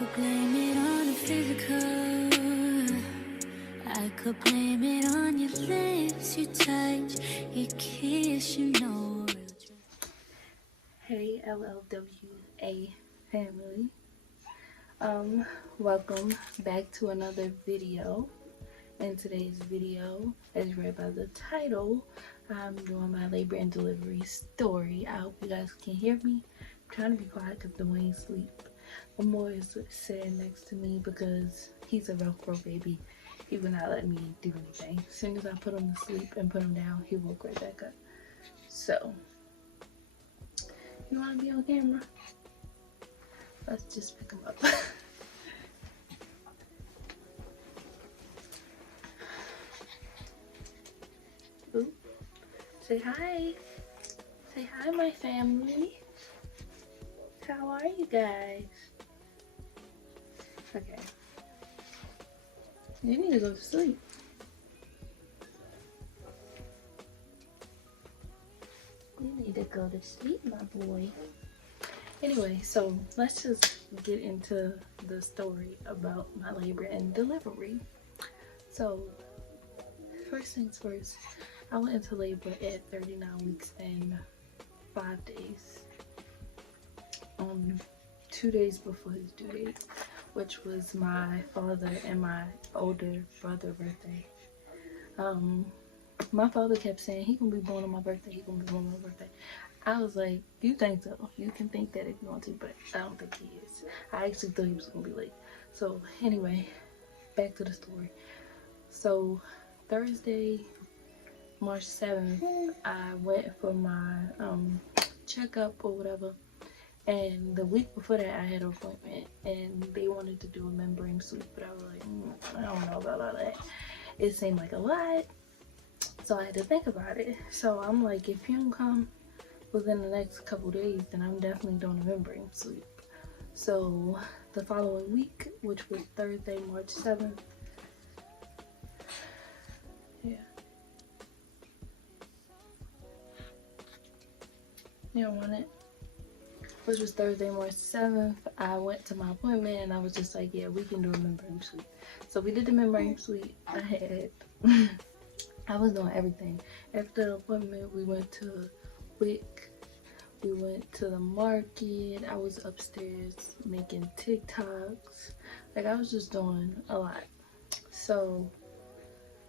could blame it on the physical. I could blame it on your lips, your touch, your kiss, you know. Hey LLWA family. Welcome back to another video. In today's video, as read by the title, I'm doing my labor and delivery story. I hope you guys can hear me. I'm trying to be quiet because Dwayne's asleep. Amor is sitting next to me because he's a Velcro baby. He will not let me do anything. As soon as I put him to sleep and put him down, he woke right back up. So, you want to be on camera? Let's just pick him up. Ooh. Say hi. Say hi, my family. How are you guys? Okay. You need to go to sleep. You need to go to sleep, my boy. Anyway, so let's just get into the story about my labor and delivery. So, first things first, I went into labor at 39 weeks and 5 days. 2 days before his due date, which was my father and my older brother's birthday. My father kept saying he gonna be born on my birthday, he gonna be born on my birthday. I was like, you think so? You can think that if you want to, but I don't think he is. I actually thought he was gonna be late. So anyway, back to the story. So Thursday, March 7th, I went for my checkup or whatever. And the week before that, I had an appointment, and they wanted to do a membrane sweep, but I was like, I don't know about all that. It seemed like a lot, so I had to think about it. So I'm like, if you don't come within the next couple days, then I'm definitely doing a membrane sweep. So the following week, which was Thursday, March 7th, yeah. You don't want it? Which was Thursday, March 7th, I went to my appointment and I was just like, yeah, we can do a membrane sweep. So we did the membrane sweep. I was doing everything. After the appointment, we went to WIC. We went to the market. I was upstairs making TikToks. Like, I was just doing a lot. So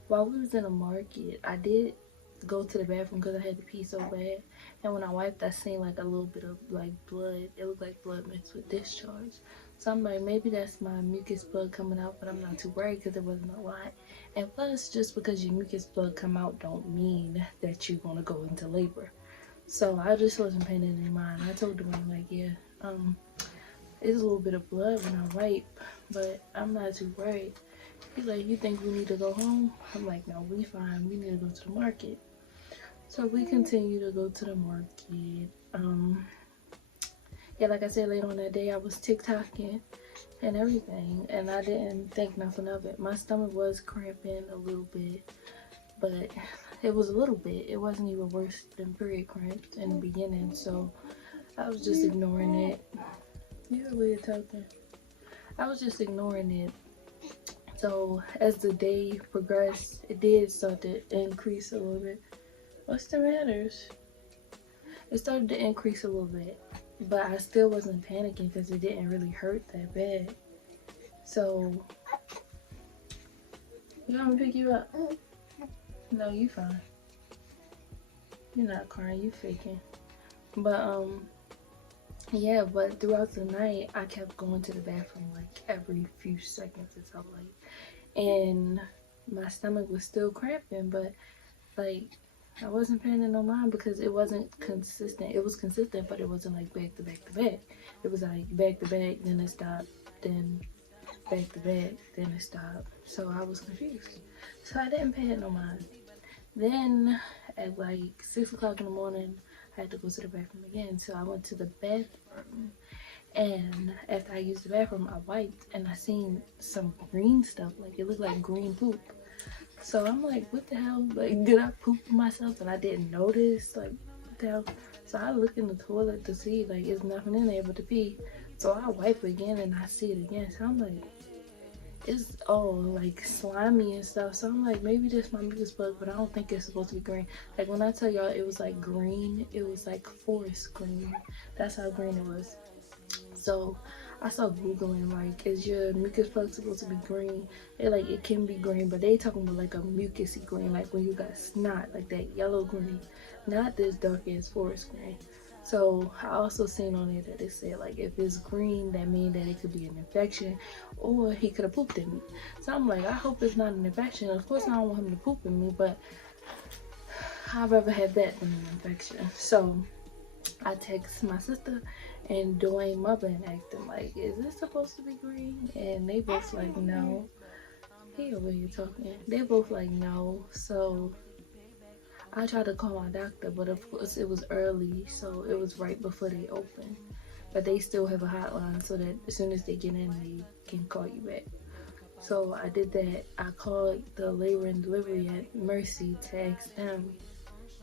while we was in the market, I did go to the bathroom because I had to pee so bad, and when I wiped, I seen like a little bit of like blood. It looked like blood mixed with discharge. So I'm like, maybe that's my mucus plug coming out, but I'm not too worried because it wasn't a lot. And plus, just because your mucus plug come out don't mean that you're gonna go into labor. So I just wasn't paying any mind. I told him, I'm like, yeah, it's a little bit of blood when I wipe, but I'm not too worried. He's like, you think we need to go home? I'm like, no, we fine. We need to go to the market. So we continue to go to the market. Yeah, like I said, later on that day, I was TikToking and everything, and I didn't think nothing of it. My stomach was cramping a little bit, but it was a little bit. It wasn't even worse than period cramps in the beginning, so I was just ignoring it. Yeah, we were talking. I was just ignoring it. So as the day progressed, it did start to increase a little bit. What's the matters? It started to increase a little bit, but I still wasn't panicking because it didn't really hurt that bad. So, you want me to pick you up? No, you fine. You're not crying, you faking. But, yeah, but throughout the night, I kept going to the bathroom like every few seconds, it felt like. And my stomach was still cramping, but like, I wasn't paying no mind because it wasn't consistent. It was consistent, but it wasn't like back to back to back. It was like back to back, then it stopped, then back to back, then it stopped. So I was confused. So I didn't pay it no mind. Then at like 6 o'clock in the morning, I had to go to the bathroom again. So I went to the bathroom, and after I used the bathroom, I wiped and I seen some green stuff. Like, it looked like green poop. So I'm like, what the hell? Like, did I poop myself and I didn't notice? Like, what the hell? So I look in the toilet to see, like, it's nothing in there but to pee. So I wipe again and I see it again. So I'm like, it's all like slimy and stuff. So I'm like, maybe this my mucus plug, but I don't think it's supposed to be green. Like when I tell y'all it was like green, it was like forest green. That's how green it was. So I started googling like, is your mucus plug supposed to be green? It can be green, but they talking about like a mucusy green, like when you got snot, like that yellow green, not this dark ass forest green. So I also seen on there that they said like if it's green, that means that it could be an infection, or he could have pooped in me. So I'm like, I hope it's not an infection. Of course, I don't want him to poop in me, but I'd rather have that than an infection. So I text my sister and Dwayne mother and asked them like, is this supposed to be green? And they both like no. He over here talking. They both like no. So I tried to call my doctor, but of course it was early, so it was right before they open. But they still have a hotline so that as soon as they get in, they can call you back. So I did that. I called the labor and delivery at Mercy to ask them,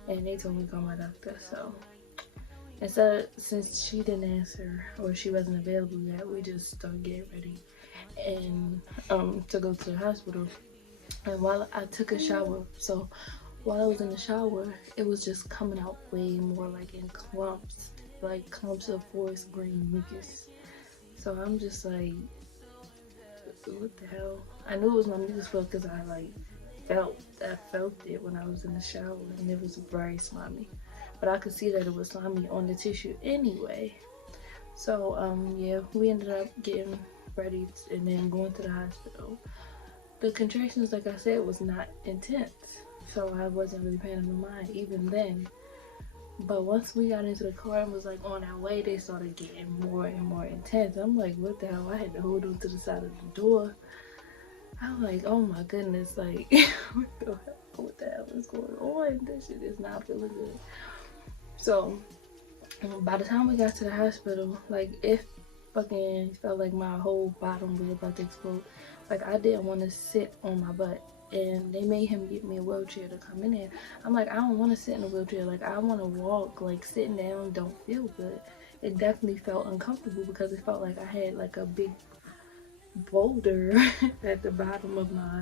and they told me to call my doctor. So instead, since she didn't answer or she wasn't available yet, we just started getting ready and to go to the hospital. And while I took a shower, so while I was in the shower, it was just coming out way more like in clumps, like clumps of forest green mucus. So I'm just like, what the hell? I knew it was my mucus plug because I felt it when I was in the shower, and it was very slimy. But I could see that it was slimy on the tissue anyway. So yeah, we ended up getting ready and then going to the hospital. The contractions, like I said, was not intense, so I wasn't really paying them no mind even then. But once we got into the car and was like on our way, they started getting more and more intense. I'm like, what the hell? I had to hold on to the side of the door. I'm like, oh my goodness, like what the hell is going on? This shit is not feeling good. So by the time we got to the hospital, like it fucking felt like my whole bottom was about to explode. Like I didn't want to sit on my butt, and they made him get me a wheelchair to come in there. I'm like, I don't want to sit in a wheelchair. Like I want to walk. Like sitting down don't feel good. It definitely felt uncomfortable because it felt like I had like a big boulder at the bottom of my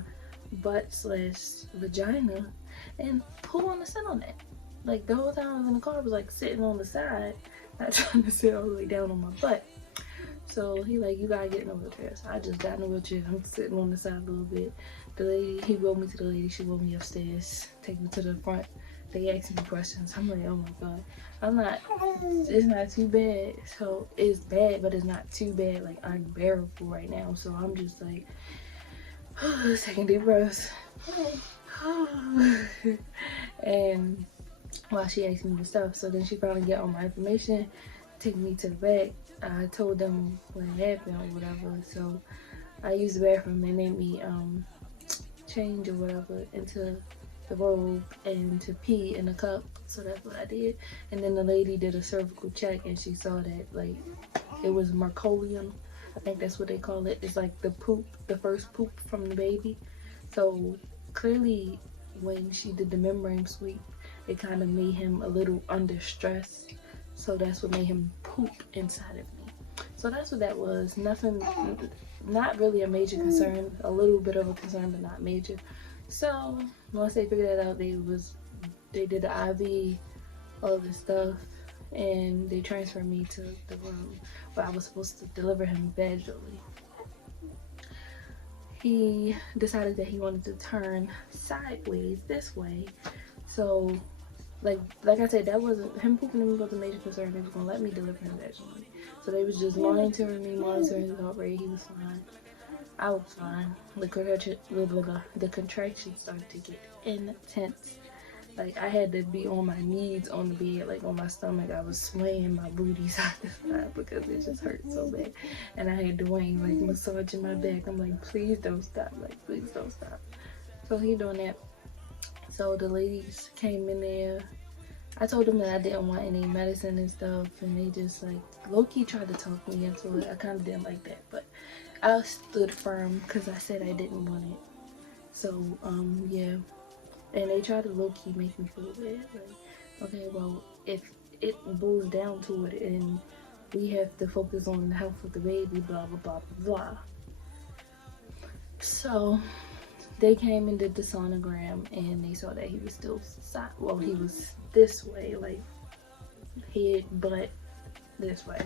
butt / vagina, and who want to sit on that? Like the whole time I was in the car, I was like sitting on the side, not trying to sit all the way down on my butt. So he like, you gotta get in a wheelchair. So I just got in a wheelchair. I'm sitting on the side a little bit. The lady, he wheeled me to the lady. She wheeled me upstairs, take me to the front. They asked me questions. I'm like, oh my god. It's not too bad. So it's bad, but it's not too bad, like unbearable right now. So I'm just like, taking deep breaths. And while she asked me the stuff, so then she finally get all my information, take me to the back. I told them what happened or whatever. So I used the bathroom. They made me change or whatever into the robe and to pee in a cup. So that's what I did. And then the lady did a cervical check and she saw that like it was meconium. I think that's what they call it. It's like the first poop from the baby. So clearly when she did the membrane sweep, it kind of made him a little under stress. So that's what made him poop inside of me. So that's what that was. Nothing, not really a major concern. A little bit of a concern, but not major. So once they figured that out, they did the IV, all this stuff, and they transferred me to the room where I was supposed to deliver him vaginally. He decided that he wanted to turn sideways this way. So like I said, that wasn't him pooping in me was a major concern. They was gonna let me deliver him vaginally. So they was just monitoring his heart rate. He was fine. I was fine. The contractions started to get intense. Like I had to be on my knees on the bed, like on my stomach. I was swaying my booty side to side because it just hurt so bad. And I had Dwayne like massaging my back. I'm like, please don't stop. Like, please don't stop. So he doing that. So the ladies came in there. I told them that I didn't want any medicine and stuff, and they just like low-key tried to talk me into it. I kind of didn't like that, but I stood firm because I said I didn't want it. So yeah, and they tried to low-key make me feel bad. Like, okay, well, if it boils down to it, and we have to focus on the health of the baby, blah, blah, blah, blah, blah. So they came and did the sonogram, and they saw that he was still, well, he was this way, like head, butt this way,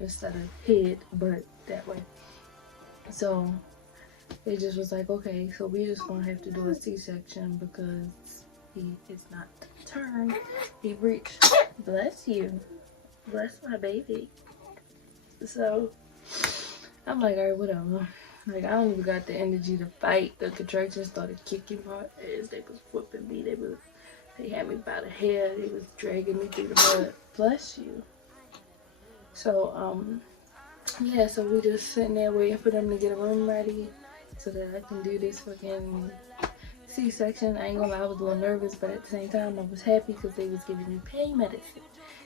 instead of head, butt that way. So they just was like, okay, so we just gonna have to do a C-section because he is not turned. He breached. Bless you. Bless my baby. So I'm like, alright, whatever. Like, I don't even got the energy to fight. The contractions started kicking my ass. They was whooping me. They had me by the hair. They was dragging me through the mud. Bless you. So, yeah, so we just sitting there waiting for them to get a room ready so that I can do this fucking C-section. I ain't gonna lie, I was a little nervous, but at the same time, I was happy because they was giving me pain medicine.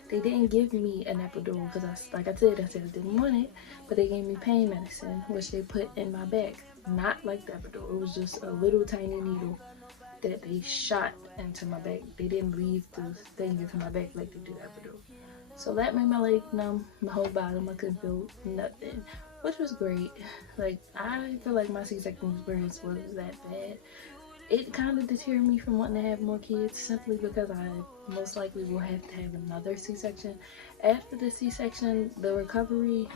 They didn't give me an epidural because, like I said I didn't want it, but they gave me pain medicine, which they put in my back. Not like the epidural. It was just a little tiny needle that they shot into my back. They didn't leave the thing into my back like they do the epidural. So that made my leg numb, my whole bottom. I couldn't feel nothing, which was great. Like, I feel like my C-section experience was that bad. It kind of deterred me from wanting to have more kids simply because I most likely will have to have another C-section. After the C-section, the recovery,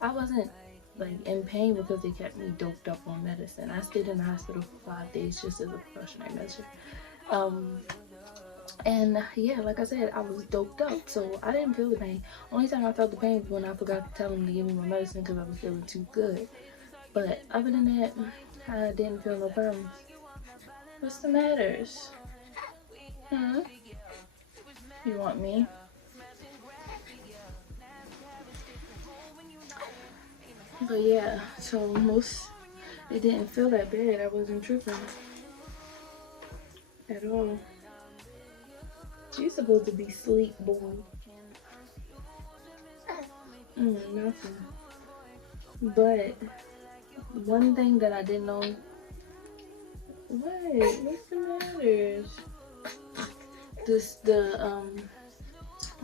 I wasn't like in pain because they kept me doped up on medicine. I stayed in the hospital for 5 days just as a precautionary measure. And yeah, like I said, I was doped up, so I didn't feel the pain. Only time I felt the pain was when I forgot to tell them to give me my medicine because I was feeling too good. But other than that, I didn't feel no problems. What's the matters? You want me? But yeah, so it didn't feel that bad. I wasn't tripping at all. You're supposed to be asleep, boy. Nothing. But one thing that I didn't know. What's the matters?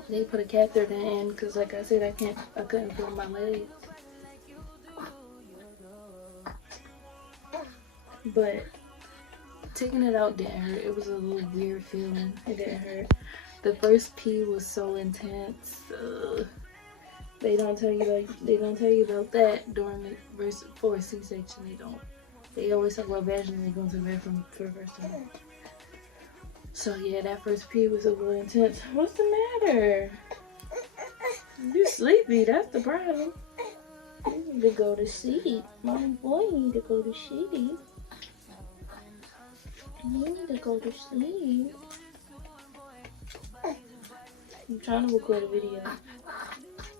They put a catheter in because, like I said, I couldn't feel my legs. But taking it out didn't hurt. It was a little weird feeling. It didn't hurt. The first pee was so intense. They don't tell you about that during the for a C-section. They don't. They always talk about vaginally going to the bathroom for the first time. So yeah, that first pee was a little intense. What's the matter? You sleepy? That's the problem. You need to go to sleep. My boy need to go to sleep. You need to go to sleep. I'm trying to record a video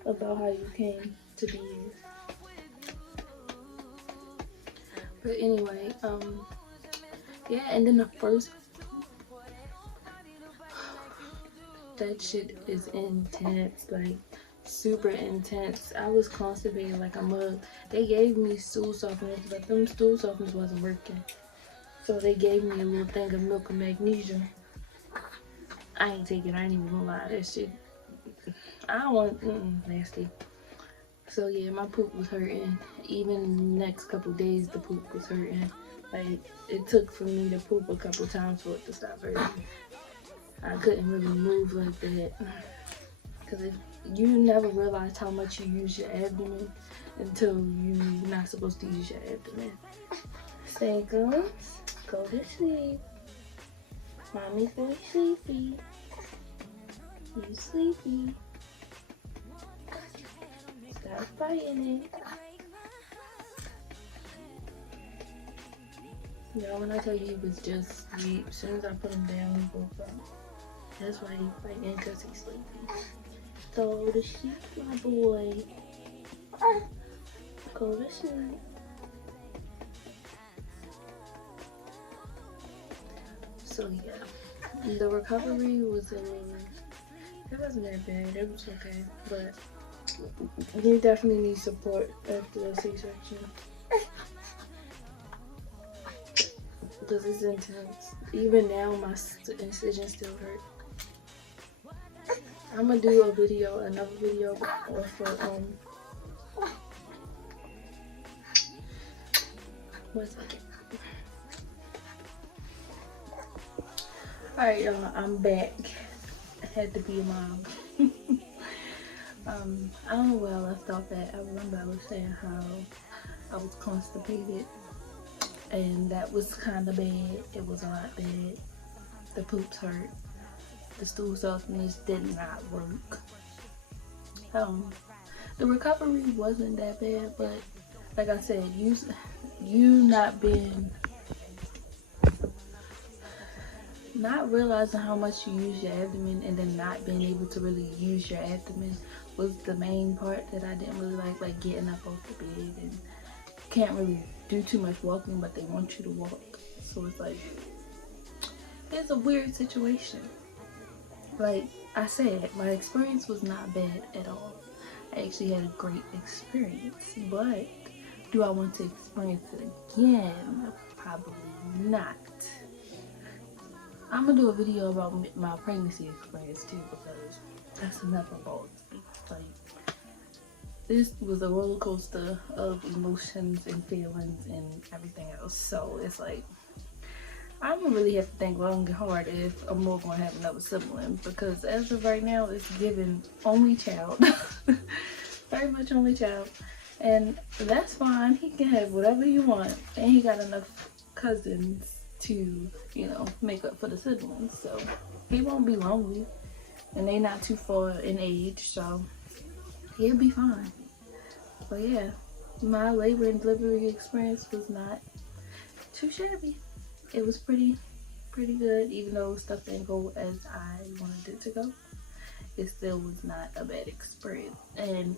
about how you came to be here. But anyway, yeah, and then the first, that shit is intense, like super intense. I was constipated like a mug. They gave me stool softeners, but them stool softeners wasn't working. So they gave me a little thing of milk and magnesia. I ain't taking it, I ain't even gonna lie, that shit, I don't want, nasty. So yeah, my poop was hurting. Even the next couple days, the poop was hurting. Like, it took for me to poop a couple times for it to stop hurting. I couldn't really move like that. Because you never realize how much you use your abdomen until you're not supposed to use your abdomen. Seconds, go to sleep. Mommy's very sleepy. You sleepy. Stop fighting it. Y'all, when I tell you he was just asleep, as soon as I put him down, he woke up. That's why he's fighting, because he's sleepy. Go to sleep, my boy. Go to sleep. So yeah, the recovery was it wasn't that bad, it was okay, but you definitely need support after the C-section. Because it's intense. Even now, my incision still hurt. I'm gonna do another video also, what's it? Alright, y'all, I'm back. I had to be a mom. I don't know where I left off at. I remember I was saying how I was constipated, and that was kind of bad. It was a lot bad. The poops hurt. The stool softness did not work. The recovery wasn't that bad, but like I said, not realizing how much you use your abdomen and then not being able to really use your abdomen was the main part that I didn't really like getting up off the bed, and can't really do too much walking, but they want you to walk. So it's like, it's a weird situation. Like I said, my experience was not bad at all. I actually had a great experience, but do I want to experience it again? Probably not. I'm gonna do a video about my pregnancy experience too, because that's another ball. Like, this was a roller coaster of emotions and feelings and everything else. So it's like, I'm gonna really have to think long and hard if I'm more gonna have another sibling, because as of right now, it's given only child. Very much only child, and that's fine. He can have whatever you want, and he got enough cousins to, you know, make up for the siblings, so he won't be lonely, and they not too far in age, so he'll be fine. But yeah, my labor and delivery experience was not too shabby. It was pretty good, even though stuff didn't go as I wanted it to go. It still was not a bad experience. And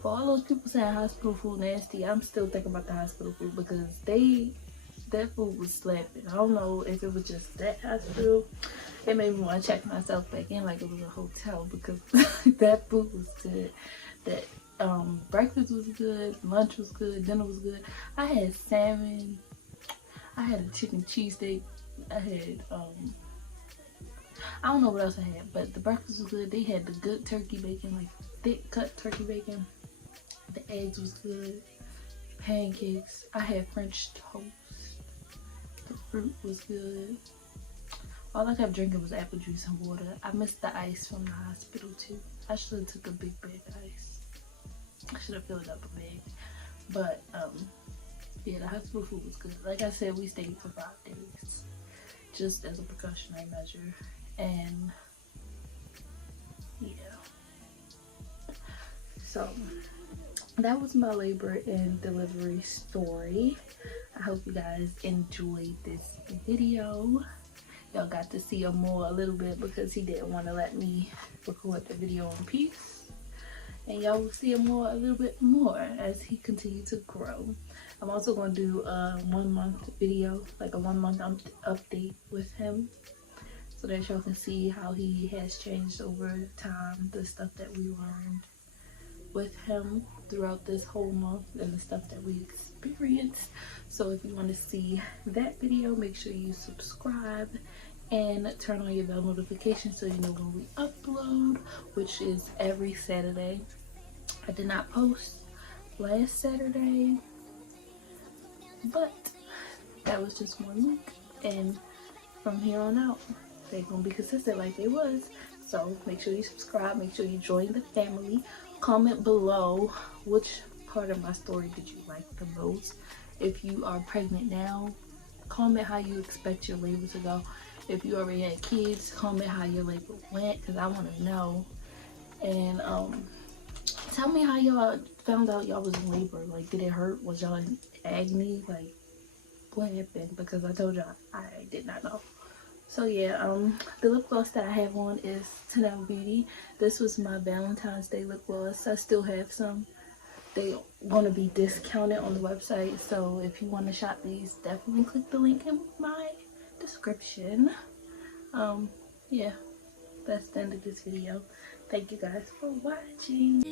for all those people saying hospital food nasty, I'm still thinking about the hospital food, because that food was slapping. I don't know if it was just that hospital. It made me want to check myself back in like it was a hotel, because that food was good. That breakfast was good, lunch was good, dinner was good. I had salmon, I had a chicken cheesesteak, I had I don't know what else I had, but the breakfast was good. They had the good turkey bacon, like thick cut turkey bacon. The eggs was good. Pancakes. I had French toast. The fruit was good. All I kept drinking was apple juice and water. I missed the ice from the hospital too. I should have took a big bag of ice. I should have filled up a bag. But yeah, the hospital food was good. Like I said, we stayed for 5 days, just as a precautionary measure. And yeah, so that was my labor and delivery story. I hope you guys enjoyed this video. Y'all got to see him more a little bit, because he didn't want to let me record the video in peace. And y'all will see him more a little bit more as he continues to grow. I'm also going to do a 1 month video, like a 1 month update with him, so that y'all can see how he has changed over time, the stuff that we learned with him throughout this whole month, and the stuff that we experienced. So if you want to see that video, make sure you subscribe and turn on your bell notifications so you know when we upload, which is every Saturday. I did not post last Saturday, but that was just 1 week, and from here on out they're gonna be consistent like they was. So make sure you subscribe, make sure you join the family. Comment below which part of my story did you like the most. If you are pregnant now, comment how you expect your labor to go. If you already had kids, comment how your labor went, because I want to know. And tell me how y'all found out y'all was in labor. Like, did it hurt? Was y'all in agony? Like, what happened? Because I told y'all I did not know. So yeah, the lip gloss that I have on is Tanel Beauty. This was my Valentine's Day lip gloss. I still have some. They want to be discounted on the website, so if you want to shop these, definitely click the link in my description. Yeah, that's the end of this video. Thank you guys for watching.